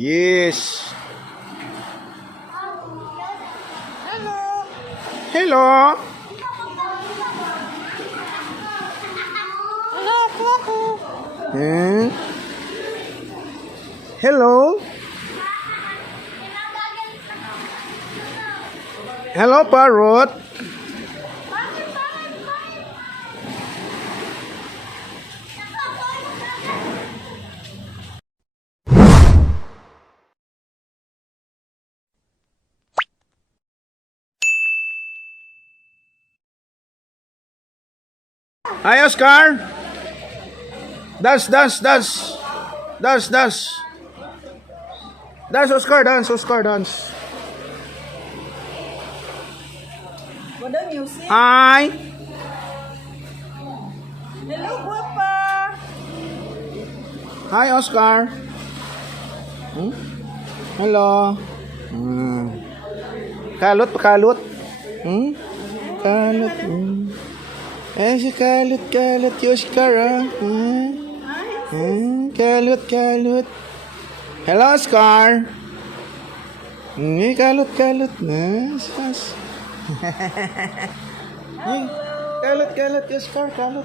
Yes. Hello. Hello. Hello, Coco. Hmm? Hello. Hello, parrot. Hi, Oscar. Dance, dance, dance. Dance, dance. Dance, Oscar, dance, Oscar, dance. What the music? Hi. Hello, guapa. Hi, Oscar. Hmm? Hello. Hmm. Kalot, pakalot. Hmm? Kalot. Hmm. Si kalot, kalot, si Oscar, ah. Hmm? Hmm? Kalot, kalot. Hello, Oscar. Kalot, kalot. Yes. Kalot, kalot, si Oscar, kalot.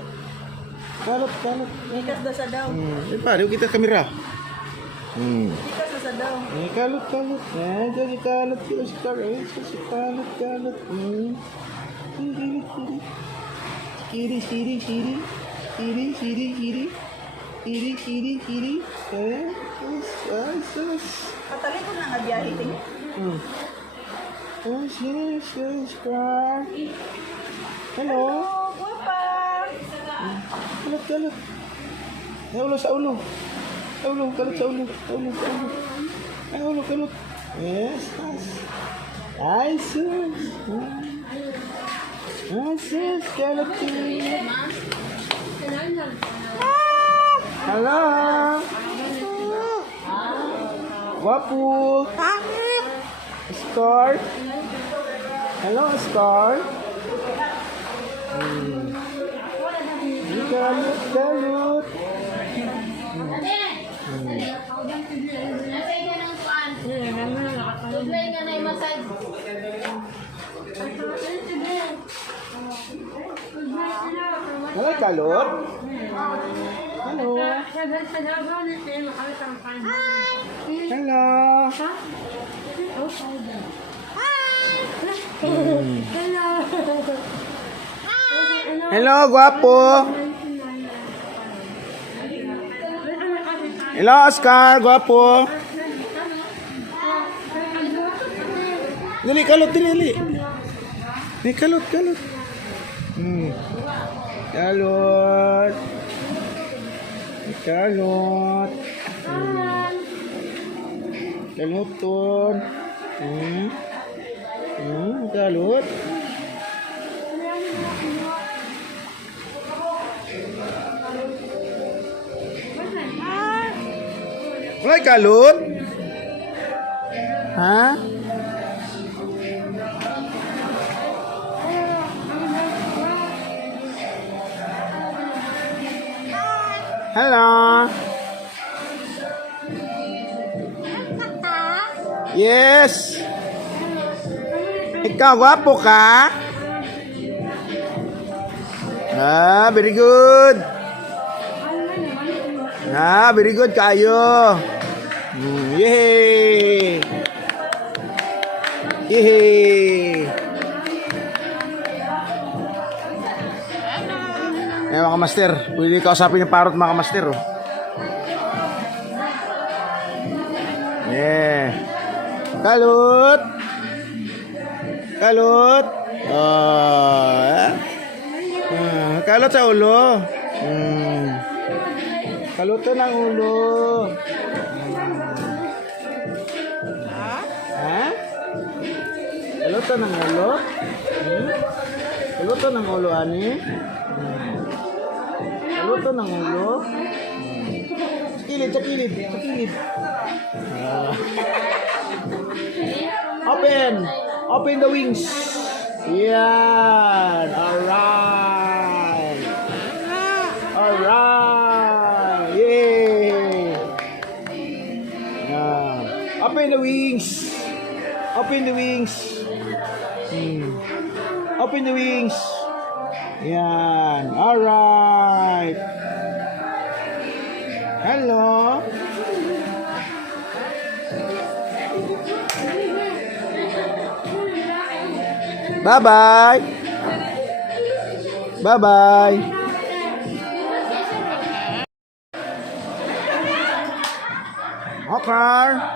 Kalot, kalot. Ikas na sa daw. Pare, kita kamera. Ikas na sa daw. Kalot, kalot. Jadi kalot si Oscar. Kalot, kalot. Kiri, kiri, kiri. Kiri, kiri, kiri. Kiri, kiri, kiri. Patali ko na nga biyahe ting. Oscar. Hello. Oh, guapa. Kalot, kalot. Ulo sa ulo. Sa ulo, kalot sa ulo. Sa ulo, sa ulo. Ay, ulo, kalot. Yes. Ay, sus. Ay, sus. Kalot ko. Hello. Wapu. Scar. Hello, Scar. Kalot, kalot. Hello, kalot. Hello. Hello. Hello, guwapo. Hello, Oscar, guwapo. Dali, kalot, dali. Dali, kalot, kalot. Kalot. Kalot. Kaluton. Kalot. Wala kalot? Ha? Hello. Yes. Ikaw, wapo ka? Very good. Very good kayo. Yay! Yay! Mga master, pwede kausapin yung parrot mga master. Oh. Yeah. Kalot. Kalot. Kalot sa ulo. Kalot ng ulo. Kalot ng ulo. Kalot ng ulo, ani. Kalot ng ulo. Sa kilid. Open the wings. Yan. Alright. Yay. Yan. Open the wings. Open the wings. Open the wings. Yan. Alright. Hello. Bye-bye. Bye-bye. Okay.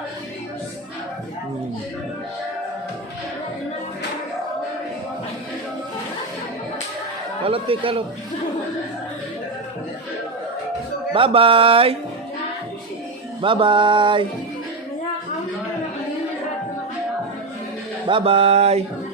Kalot, kalot. Bye-bye. Bye-bye. Bye-bye.